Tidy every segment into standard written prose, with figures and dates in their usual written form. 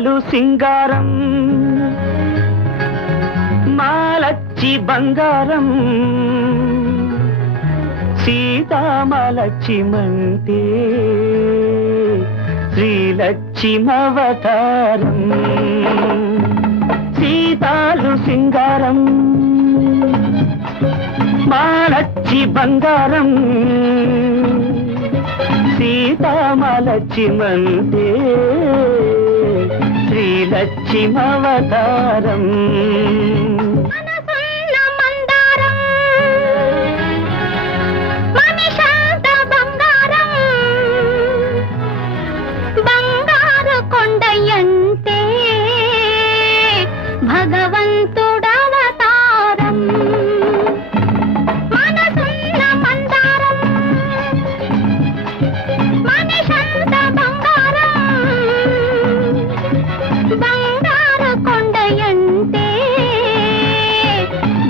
సీతాలు సింగారం మాలచ్చి బంగారం సీతామలక్ష్మంటే శ్రీలక్ష్మవతారం సీతాలు సింగారం మాలచ్చి బంగారం సీతామలక్ష్మంటే శ్రీలక్ష్మవతారం భగవంతుడవతారం మనసున్న మందారం మనిషంత బంగారం బంగారు కొండయంటే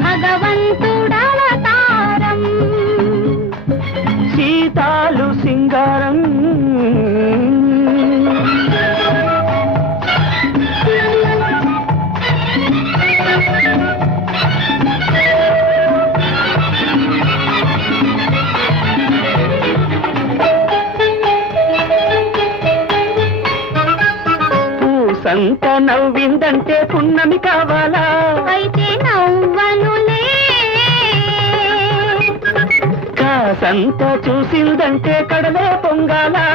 భగవంతుడవతారం సీతాలు సింగారం సంత నవ్విందంటే పున్నమి కావాలా అయితే నవ్వనులే కాసంత చూసిందంటే కడలే పొంగాలా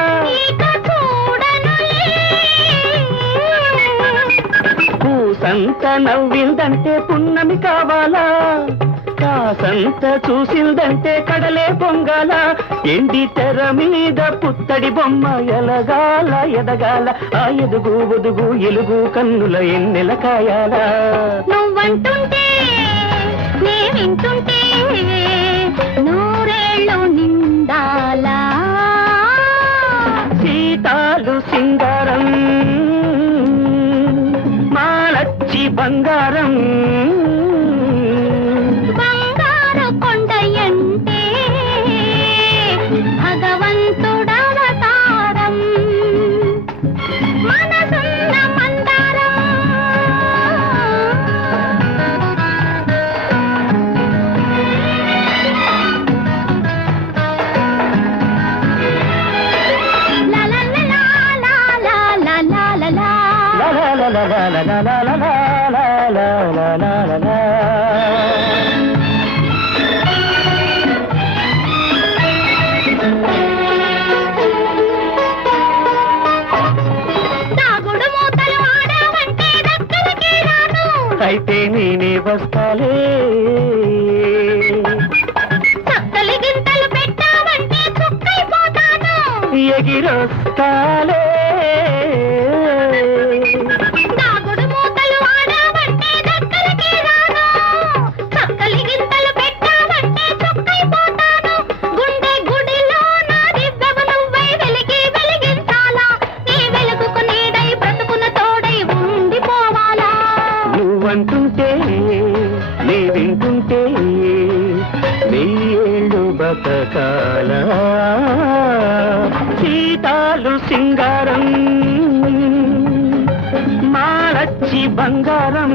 పూసంత నవ్విందంటే పున్నమి కావాలా కాసంత చూసిందంటే కడలే పొంగాల ఎండి తెర మీద పుత్తడి బొమ్మ ఎలగాల ఎదగాల ఆ ఎదుగు ఒదుగు ఎలుగు కన్నుల ఎన్నెల కాయాల నువ్వంటుంటే నే వింటుంటే నూరేళ్ళు నిండాలా సీతాలు సింగారం మాలచ్చి బంగారం భగవంతుడవతారం మనసున్న మందారం అయితే నేనే వస్తాలే చక్కలి గింతలు పెట్టావంటే చుక్కైపోతాను ఎగిరొస్తాలే దాగుడు మూతలు ఆడావంటే దగ్గరికి రాను చక్కలి గింతలు పెట్టావంటే చుక్కైపోతాను గుండె గుడిలో నా దివ్వెవ నువ్వై వెలిగి వెలిగించాలా నీ వెలుగుకు నీడై బ్రతుకున తోడై ఉండిపోవాలా నువ్వంటుంటే నీ వింటుంటే వెయ్యేళ్ళు బతకాల సీతాలు సింగారం మాలచ్చి బంగారం